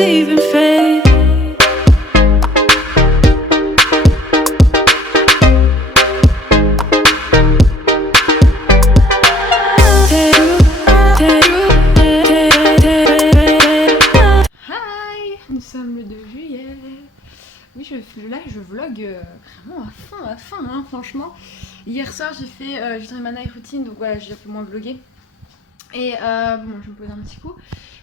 believe in fate. Hi, nous sommes le 2 juillet. Oui, là je vlog vraiment à fond, hein, franchement. Hier soir j'ai tourné ma night routine, donc voilà, j'ai un peu moins vlogué. Et bon, je me pose un petit coup.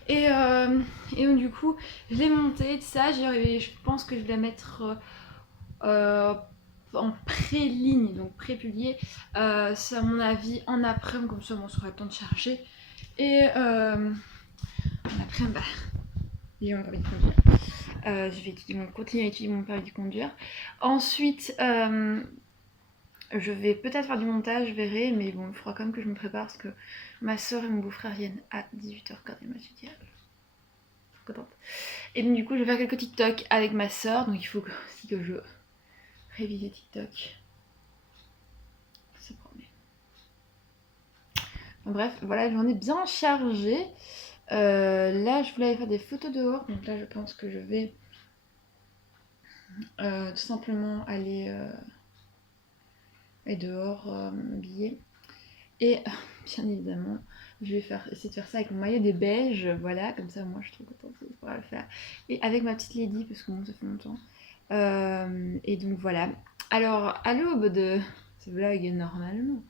Et donc du coup, je l'ai montée, tout ça. Je pense que je vais la mettre en pré-ligne, donc pré-publié. C'est à mon avis en après-midi, comme ça on aura le temps de charger. Et en après-midi, bah, j'ai mon permis de conduire. Je vais continuer à étudier mon permis de conduire. Ensuite, je vais peut-être faire du montage, je verrai, mais bon, il faudra quand même que je me prépare parce que ma soeur et mon beau-frère viennent à 18h regarder le match du Diable. Je suis contente. Et donc, du coup, je vais faire quelques TikTok avec ma soeur, donc il faut aussi que je révise TikTok. Ça promet. Enfin, bref, voilà, j'en ai bien chargé. Là, je voulais aller faire des photos dehors, donc là, je pense que je vais tout simplement aller dehors, m'habiller. Et bien évidemment, je vais essayer de faire ça avec mon maillot des beiges, voilà, comme ça moi je suis trop contente de pouvoir le faire. Et avec ma petite Lady, parce que bon, ça fait longtemps. Et donc voilà. Alors, à l'aube de ce vlog, normalement,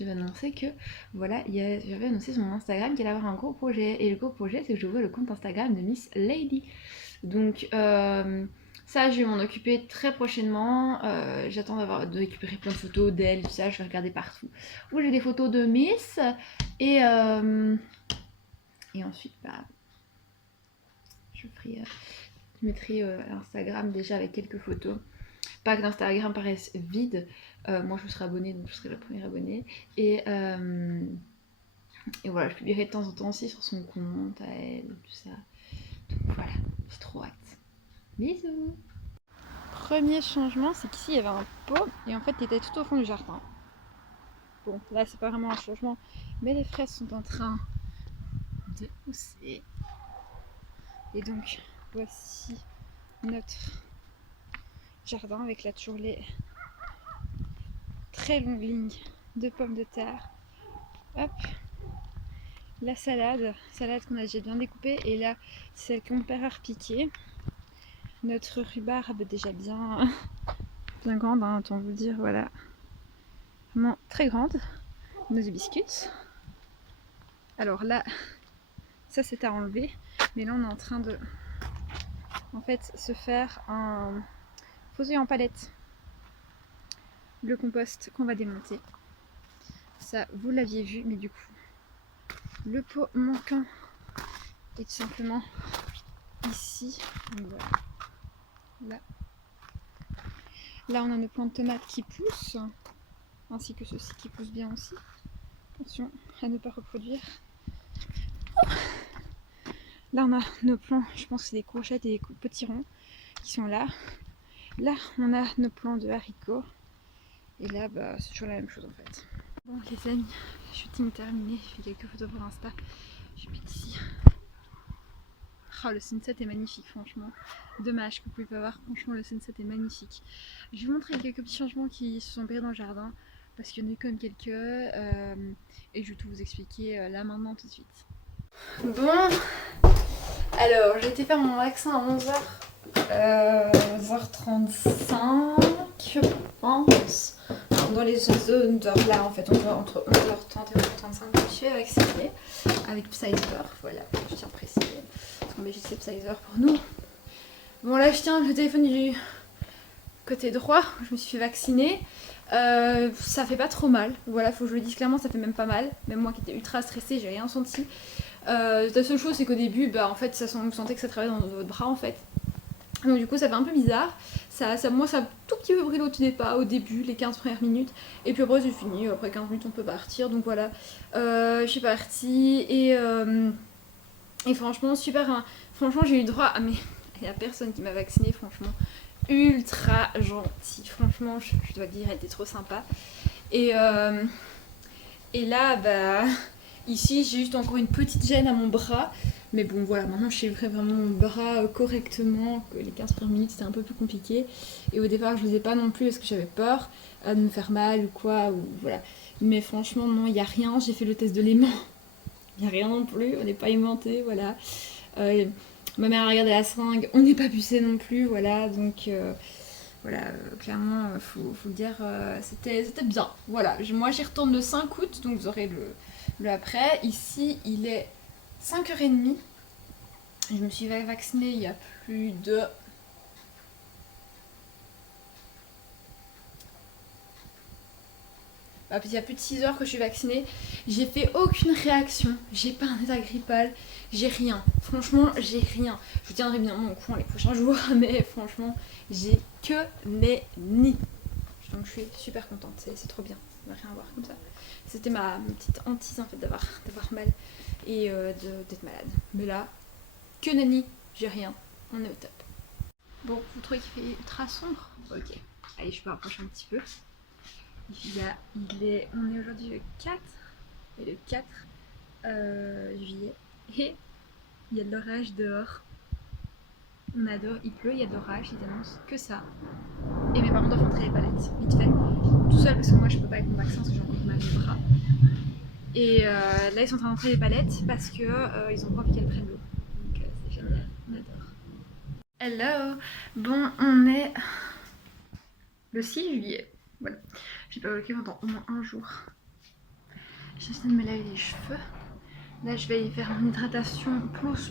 je vais annoncer que, voilà, j'avais annoncé sur mon Instagram qu'il allait avoir un gros projet. Et le gros projet, c'est que je vois le compte Instagram de Miss Lady. Donc, ça, je vais m'en occuper très prochainement. J'attends de récupérer plein de photos d'elle, tout ça. Je vais regarder partout. Où j'ai des photos de Miss. Et ensuite, bah, je mettrai Instagram déjà avec quelques photos. Pas que l'Instagram paraisse vide. Moi, je serai abonnée, donc je serai la première abonnée. Et voilà, je publierai de temps en temps aussi sur son compte à elle, tout ça. Donc voilà, j'ai trop hâte. Bisous! Premier changement, c'est qu'ici il y avait un pot et en fait il était tout au fond du jardin. Bon, là c'est pas vraiment un changement, mais les fraises sont en train de pousser. Et donc voici notre jardin avec là toujours les très longues lignes de pommes de terre. Hop, la salade qu'on a déjà bien découpée, et là celle que mon père a repiquée. Notre rhubarbe déjà bien grande, hein, autant vous dire, voilà. Vraiment très grande. Nos hibiscus. Alors là, ça c'est à enlever, mais là on est en train de se faire un fouillis en palette. Le compost qu'on va démonter. Ça vous l'aviez vu, mais du coup, le pot manquant est tout simplement ici. Donc voilà. Là on a nos plants de tomates qui poussent, ainsi que ceux-ci qui poussent bien aussi. Attention à ne pas reproduire. Là on a nos plants, je pense que c'est des courgettes et des petits ronds qui sont là. Là on a nos plants de haricots. Et là bah, c'est toujours la même chose en fait. Bon les amis, shooting terminé, je fais quelques photos pour Insta. Je vais mettre ici. Oh, le sunset est magnifique franchement. Dommage que vous pouvez pas voir, franchement le sunset est magnifique. Je vais vous montrer quelques petits changements qui se sont opérés dans le jardin. Parce qu'il y en a eu quand même quelques. Et je vais tout vous expliquer là maintenant tout de suite. Bon, alors j'ai été faire mon vaccin à 11h35 je pense. Dans les zones d'heure là en fait, entre 11h30 et 11h35 je suis vaccinée avec Pfizer, voilà, je tiens à préciser. Parce qu'en Belgique c'est Pfizer pour nous. Bon là je tiens le téléphone du côté droit, je me suis fait vacciner. Ça fait pas trop mal, voilà, faut que je le dise clairement, ça fait même pas mal. Même moi qui étais ultra stressée, j'ai rien senti. La seule chose c'est qu'au début, bah en fait, vous sentez que ça travaille dans votre bras en fait. Donc du coup ça fait un peu bizarre. Moi ça a tout petit peu brûlé au début, les 15 premières minutes. Et puis après c'est fini, après 15 minutes on peut partir. Donc voilà, je suis partie et franchement super. Hein, franchement j'ai eu droit à la personne qui m'a vaccinée, franchement ultra gentille. Franchement je dois le dire, elle était trop sympa. Et là bah ici j'ai juste encore une petite gêne à mon bras. Mais bon voilà, maintenant je chiffrais vraiment mon bras correctement, que les 15 premières minutes c'était un peu plus compliqué. Et au départ je n'osais pas non plus parce que j'avais peur de me faire mal ou quoi, ou voilà. Mais franchement non, il n'y a rien, j'ai fait le test de l'aimant. Il n'y a rien non plus, on n'est pas aimanté, voilà. Ma mère a regardé la seringue, on n'est pas pucé non plus, voilà. Donc voilà, clairement, faut le dire, c'était bien. Voilà, moi j'y retourne le 5 août, donc vous aurez le après. Ici, il est 5h30. Je me suis vaccinée il y a plus de... il y a plus de 6 heures que je suis vaccinée. J'ai fait aucune réaction. J'ai pas un état grippal. J'ai rien. Franchement, j'ai rien. Je tiendrai bien mon coin les prochains jours, mais franchement, j'ai que nenni. Donc je suis super contente. C'est trop bien. Ça va rien à voir comme ça. C'était ma petite hantise en fait d'avoir mal et d'être malade. Mais là, que nenni. J'ai rien. On est au top. Bon, vous trouvez qu'il fait ultra sombre? Ok. Allez, je peux rapprocher un petit peu. On est aujourd'hui le 4 et le 4 juillet et il y a de l'orage dehors. On adore, il pleut, il y a de l'orage, ils annoncent que ça. Et mes parents doivent rentrer les palettes, vite fait. Tout seul parce que moi je peux pas avec mon vaccin parce que j'ai encore mal au bras. Et là ils sont en train de rentrer les palettes parce que ils ont pas envie qu'elles prennent l'eau. Donc c'est génial, on adore. Hello. Bon, on est le 6 juillet. Voilà. J'ai pas bloqué pendant au moins un jour. J'essaie de me laver les cheveux. Là, je vais aller faire une hydratation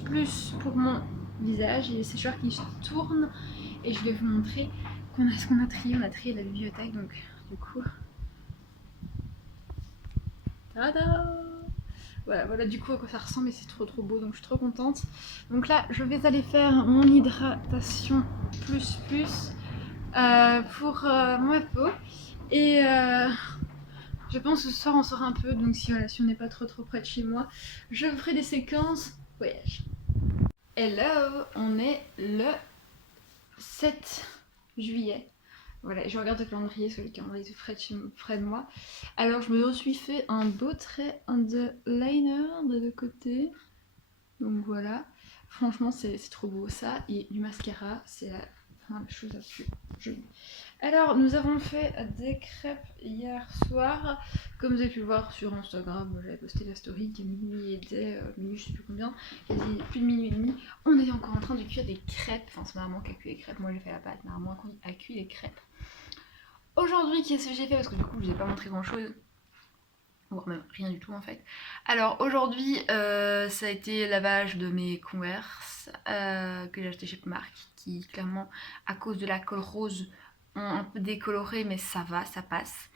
plus pour mon visage. Il y a les séchoirs qui se tournent. Et je vais vous montrer ce qu'on a trié. On a trié la bibliothèque. Donc, du coup... Tada! Voilà du coup à quoi ça ressemble. Et c'est trop beau. Donc, je suis trop contente. Donc là, je vais aller faire mon hydratation plus pour ma peau. Et... je pense que ce soir on sort un peu, donc si on n'est pas trop près de chez moi, je ferai des séquences voyage. Hello, on est le 7 juillet. Voilà, je regarde le calendrier, parce que le calendrier est près de moi. Alors je me suis fait un beau trait de liner de deux côtés. Donc voilà, franchement c'est trop beau ça. Et du mascara, c'est la chose la plus jolie. Alors, nous avons fait des crêpes hier soir. Comme vous avez pu le voir sur Instagram, j'avais posté la story qui minuit était, minuit je sais plus combien, quasi plus de minuit et demi. On était encore en train de cuire des crêpes. Enfin, c'est ma maman qui a cuit les crêpes. Moi, j'ai fait la pâte. Ma maman a cuit les crêpes. Aujourd'hui, qu'est-ce que j'ai fait? Parce que du coup, je vous ai pas montré grand chose. Voire même rien du tout en fait. Alors aujourd'hui, ça a été lavage de mes Converse que j'ai acheté chez Marc, qui clairement, à cause de la colle rose, ont un peu décoloré, mais ça va, ça passe.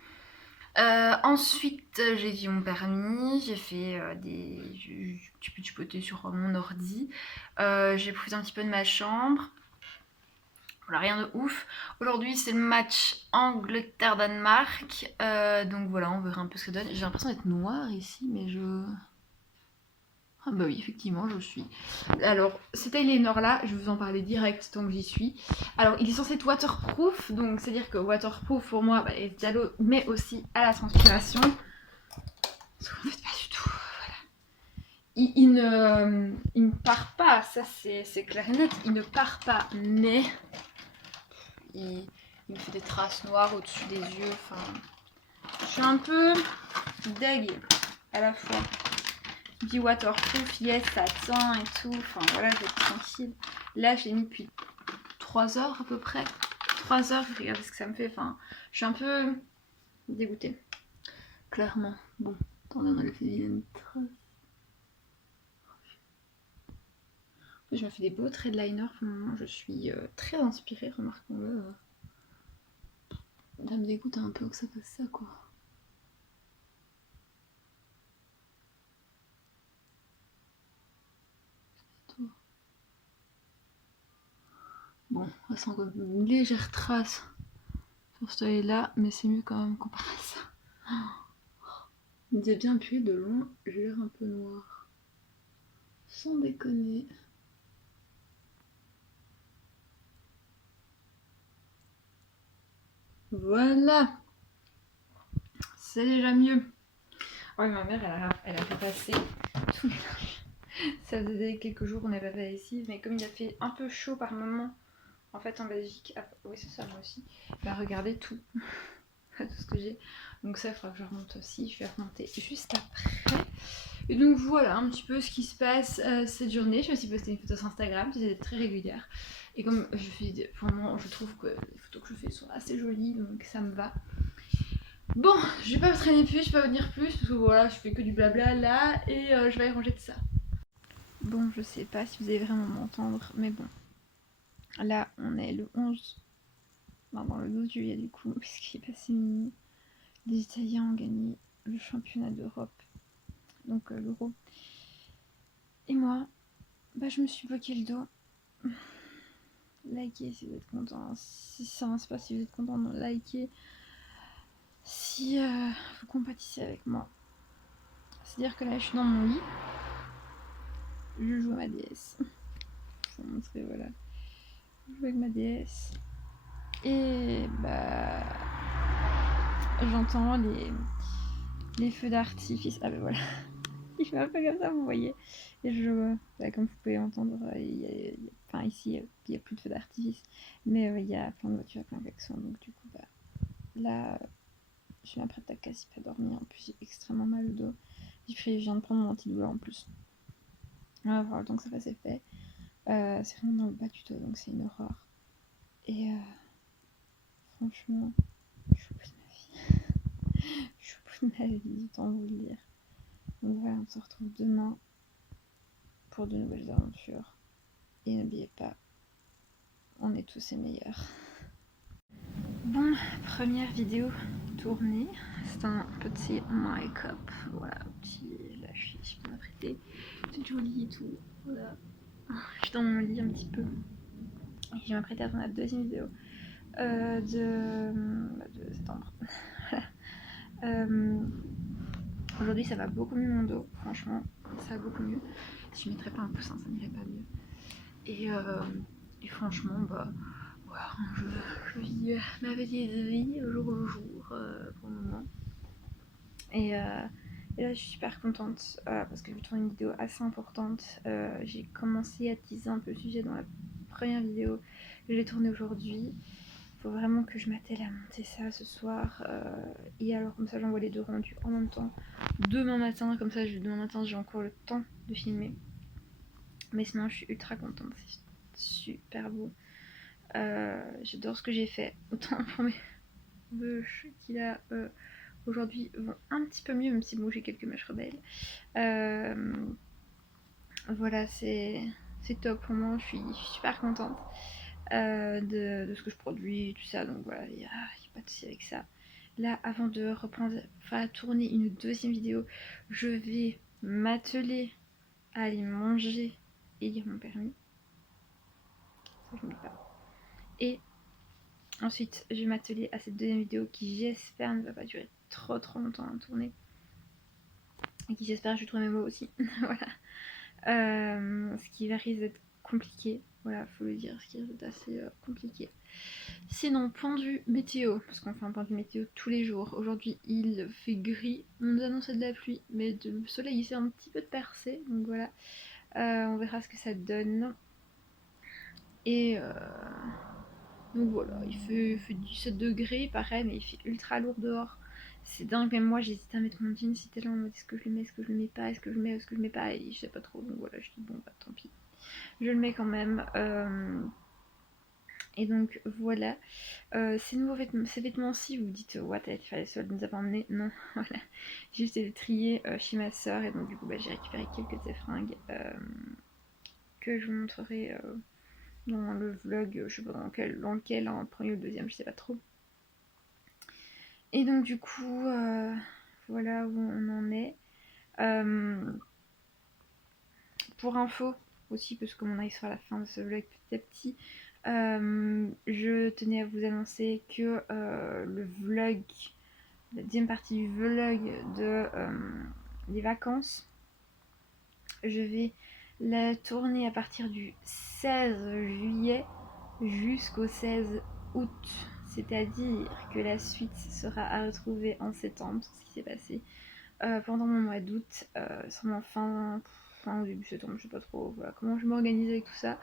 Ensuite, j'ai vu mon permis, j'ai fait des petits potés sur mon ordi. J'ai profité un petit peu de ma chambre. Voilà, rien de ouf. Aujourd'hui, c'est le match Angleterre-Danemark. Donc voilà, on verra un peu ce que ça donne. J'ai l'impression d'être noire ici, mais je... Ah bah oui, effectivement, je suis. Alors, cet eyeliner là, je vais vous en parler direct tant que j'y suis. Alors, il est censé être waterproof, donc c'est-à-dire que waterproof pour moi, est à l'eau, mais aussi à la transpiration. Ce qu'en fait, pas du tout. Voilà. Il ne part pas, ça c'est clair et net. Il ne part pas, mais il me fait des traces noires au-dessus des yeux. Enfin, je suis un peu deg à la fois. Je dis waterproof, yes, ça tient et tout. Enfin voilà, je vais être tranquille. Là, je l'ai mis depuis 3 heures à peu près. 3 heures, regardez ce que ça me fait. Enfin, je suis un peu dégoûtée. Clairement. Bon, attendez, on a le fait une trace. Je me fais des beaux traits de liner. Pour le moment, je suis très inspirée, remarquons-le. Ça me dégoûte un peu que ça fasse ça, quoi. Bon, ça sent comme une légère trace sur ce œil là, mais c'est mieux quand même comparé à ça. Il me bien appuyé de loin, j'ai l'air un peu noir. Sans déconner. Voilà. C'est déjà mieux. Ouais, ma mère, elle a fait passer tous les linges. Ça faisait quelques jours qu'on n'avait pas fait la lessive, mais comme il a fait un peu chaud par moment, en fait en Belgique, oui c'est ça moi aussi, bah regardez tout, tout ce que j'ai. Donc ça il faudra que je remonte aussi, je vais remonter juste après. Et donc voilà un petit peu ce qui se passe cette journée. Je vais aussi poster une photo sur Instagram, j'essaie d'être très régulière. Et comme je fais, pour le moment je trouve que les photos que je fais sont assez jolies, donc ça me va. Bon, je vais pas vous traîner plus, je vais pas vous dire plus, parce que voilà, je fais que du blabla là, et je vais aller ranger tout ça. Bon, je sais pas si vous allez vraiment m'entendre, mais bon. Là, on est le 11, pardon, le 12 juillet du coup, puisqu'il est passé minuit. Les Italiens ont gagné le championnat d'Europe, donc l'Euro. Et moi, bah je me suis bloqué le dos. Likez si vous êtes content. Si ça c'est pas si vous êtes content, non, likez. Si vous compatissez avec moi. C'est-à-dire que là, je suis dans mon lit. Je joue à ma DS. Je vais vous montrer, voilà. Je joue avec ma DS. Et bah j'entends les feux d'artifice. Ah ben voilà. Il fait un peu comme ça, vous voyez. Et bah, comme vous pouvez entendre, enfin ici, il n'y a plus de feux d'artifice. Mais il y a plein de voitures, plein de klaxons. Donc du coup, bah, là, je m'apprête à quasi pas dormir. En plus, j'ai extrêmement mal au dos. Je viens de prendre mon antidouleur en plus. Voilà, donc ça c'est fait. C'est vraiment dans le bas du dos, donc c'est une horreur. Et franchement, je suis au bout de ma vie. Je suis au bout de ma vie, autant vous le dire. Donc voilà, on se retrouve demain pour de nouvelles aventures. Et n'oubliez pas, on est tous les meilleurs. Bon, première vidéo tournée. C'est un petit make-up. Voilà, petit. Là, je suis bien apprêtée. C'est joli et tout. Voilà. Je suis dans mon lit un petit peu. Et je vais m'apprêter à tourner la deuxième vidéo de septembre. Aujourd'hui, ça va beaucoup mieux mon dos. Franchement, ça va beaucoup mieux. Si je mettrais pas un coussin, ça n'irait pas mieux. Et franchement, bah, voilà, je vis ma petite vie au jour le jour pour le moment. Et là, je suis super contente parce que je vais tourner une vidéo assez importante. J'ai commencé à teaser un peu le sujet dans la première vidéo que j'ai tournée aujourd'hui. Il faut vraiment que je m'attelle à monter ça ce soir. Et alors, comme ça, j'envoie les deux rendus en même temps. Demain matin, comme ça, demain matin, j'ai encore le temps de filmer. Mais sinon, je suis ultra contente. C'est super beau. J'adore ce que j'ai fait. Autant pour mes bûches qu'il a aujourd'hui vont un petit peu mieux, même si bon, j'ai quelques mèches rebelles. Voilà, c'est top pour moi. Je suis super contente de ce que je produis, tout ça. Donc voilà, il n'y a pas de souci avec ça. Là, avant de reprendre, enfin, tourner une deuxième vidéo, je vais m'atteler à aller manger et lire mon permis. Ça, je n'oublie pas. Et ensuite, je vais m'atteler à cette deuxième vidéo qui, j'espère, ne va pas durer trop longtemps à tourner. Et qui, j'espère, je vais trouver mes mots aussi. Voilà. Ce qui va risque d'être compliqué. Voilà, faut le dire, ce qui risque d'être assez compliqué. Sinon, point de vue météo, parce qu'on fait un point de vue météo tous les jours. Aujourd'hui, il fait gris. On nous annonçait de la pluie, mais le soleil essaie un petit peu de percer. Donc voilà. On verra ce que ça donne. Et donc voilà, il fait 17 degrés, pareil, mais il fait ultra lourd dehors. C'est dingue, même moi j'hésite à mettre mon jean, c'était là en mode est-ce que je le mets, est-ce que je le mets pas, est-ce que je le mets, est-ce que je le mets pas, et je sais pas trop, donc voilà, je dis bon bah tant pis. Je le mets quand même. Et donc voilà. Ces vêtements-ci, vous vous dites what, elle fait les soldes, nous a pas emmené. Non, voilà. J'ai juste été trier chez ma soeur, et donc du coup bah, j'ai récupéré quelques de ces fringues que je vous montrerai dans le vlog, je sais pas dans lequel, en premier ou le deuxième, je sais pas trop. Et donc du coup, voilà où on en est. Pour info aussi, parce que mon œil sera à la fin de ce vlog petit à petit, je tenais à vous annoncer que le vlog, la deuxième partie du vlog des vacances, je vais la tourner à partir du 16 juillet jusqu'au 16 août. C'est-à-dire que la suite sera à retrouver en septembre, ce qui s'est passé pendant mon mois d'août, sûrement fin fin ou début septembre, je sais pas trop voilà, comment je m'organise avec tout ça.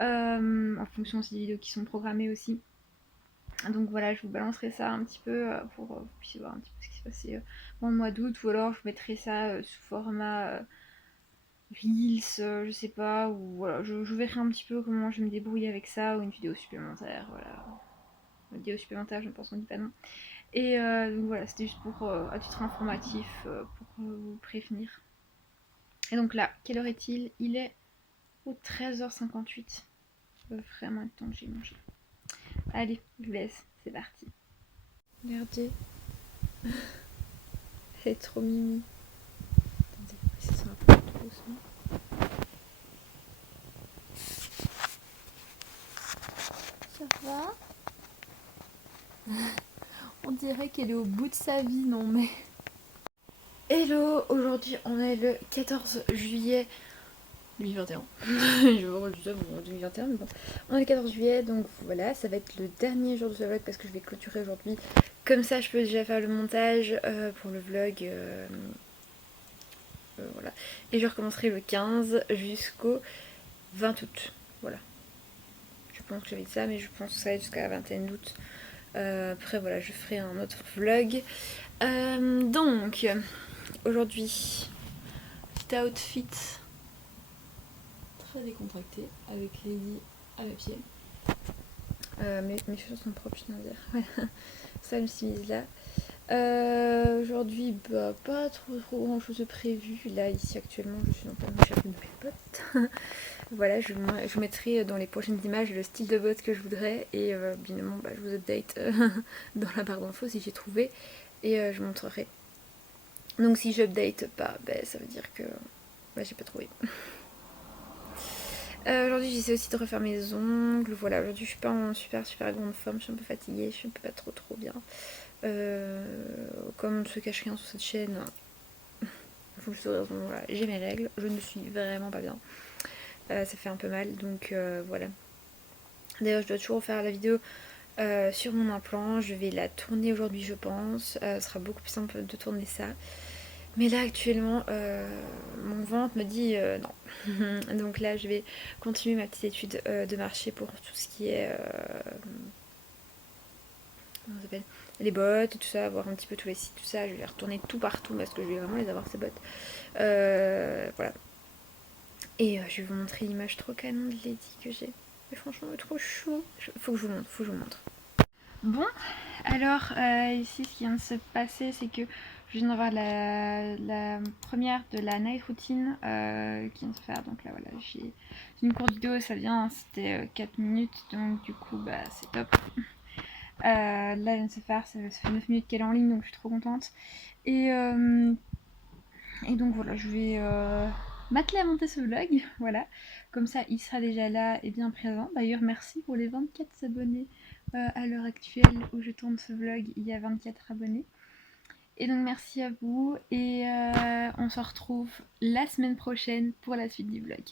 En fonction aussi des vidéos qui sont programmées aussi. Donc voilà, je vous balancerai ça un petit peu pour que vous puissiez voir un petit peu ce qui se passait dans le mois d'août, ou alors je mettrai ça sous format Reels, je sais pas, ou voilà, je verrai un petit peu comment je me débrouille avec ça, ou une vidéo supplémentaire, voilà. Une vidéo supplémentaire, je pense on dit pas non. Et donc voilà, c'était juste pour, à titre informatif, pour vous prévenir. Et donc là, quelle heure est-il? Il est au 13h58. Vraiment le temps que j'ai mangé. Allez, je vous laisse, c'est parti. Regardez. Elle est trop mimi. Attendez, ça sera un peu trop doucement. Ça va? On dirait qu'elle est au bout de sa vie, non mais... Hello, aujourd'hui on est le 14 juillet 2021. Je vais voir du tout en 2021, mais bon. On est le 14 juillet, donc voilà, ça va être le dernier jour de ce vlog parce que je vais clôturer aujourd'hui. Comme ça, je peux déjà faire le montage pour le vlog. Voilà. Et je recommencerai le 15 jusqu'au 20 août. Voilà. Je pense que j'avais dit ça, mais je pense que ça va être jusqu'à la vingtaine d'août. Après, voilà, je ferai un autre vlog. Donc, aujourd'hui, petit outfit très décontracté avec Lady à mes pieds. Mes chaussures sont propres, je tiens à dire. Voilà. Ça me suis mise là. Aujourd'hui, bah, pas trop grand chose de prévu. Là, ici, actuellement, je suis en pleine recherche de nouvelles bottes. Voilà, je vous mettrai dans les prochaines images le style de bottes que je voudrais. Et bien évidemment, bah, je vous update dans la barre d'infos si j'ai trouvé. Et je vous montrerai. Donc, si j'update pas, bah, ça veut dire que bah, j'ai pas trouvé. Aujourd'hui, j'essaie aussi de refaire mes ongles. Voilà, aujourd'hui, je suis pas en super grande forme. Je suis un peu fatiguée, je suis un peu pas trop bien. Comme on ne se cache rien sur cette chaîne, faut juste raison, voilà, j'ai mes règles, je ne suis vraiment pas bien. Ça fait un peu mal, donc voilà. D'ailleurs, je dois toujours faire la vidéo sur mon implant. Je vais la tourner aujourd'hui, je pense. Ce sera beaucoup plus simple de tourner ça. Mais là, actuellement, mon ventre me dit non. Donc là, je vais continuer ma petite étude de marché pour tout ce qui est... comment ça s'appelle, les bottes et tout ça, voir un petit peu tous les sites, tout ça. Je vais les retourner tout partout parce que je vais vraiment les avoir ces bottes. Voilà. Et je vais vous montrer l'image trop canon de Lady que j'ai. Mais franchement, trop chaud. Faut que je vous montre. Bon, alors ici ce qui vient de se passer, c'est que je viens d'avoir la première de la night routine qui vient de se faire. Donc là voilà, j'ai une courte vidéo, ça vient, c'était 4 minutes, donc du coup bah c'est top. Là elle vient de se faire, ça fait 9 minutes qu'elle est en ligne, donc je suis trop contente. Et donc voilà, je vais m'atteler à monter ce vlog, voilà. Comme ça, il sera déjà là et bien présent. D'ailleurs, merci pour les 24 abonnés à l'heure actuelle où je tourne ce vlog. Il y a 24 abonnés. Et donc merci à vous et on se retrouve la semaine prochaine pour la suite du vlog.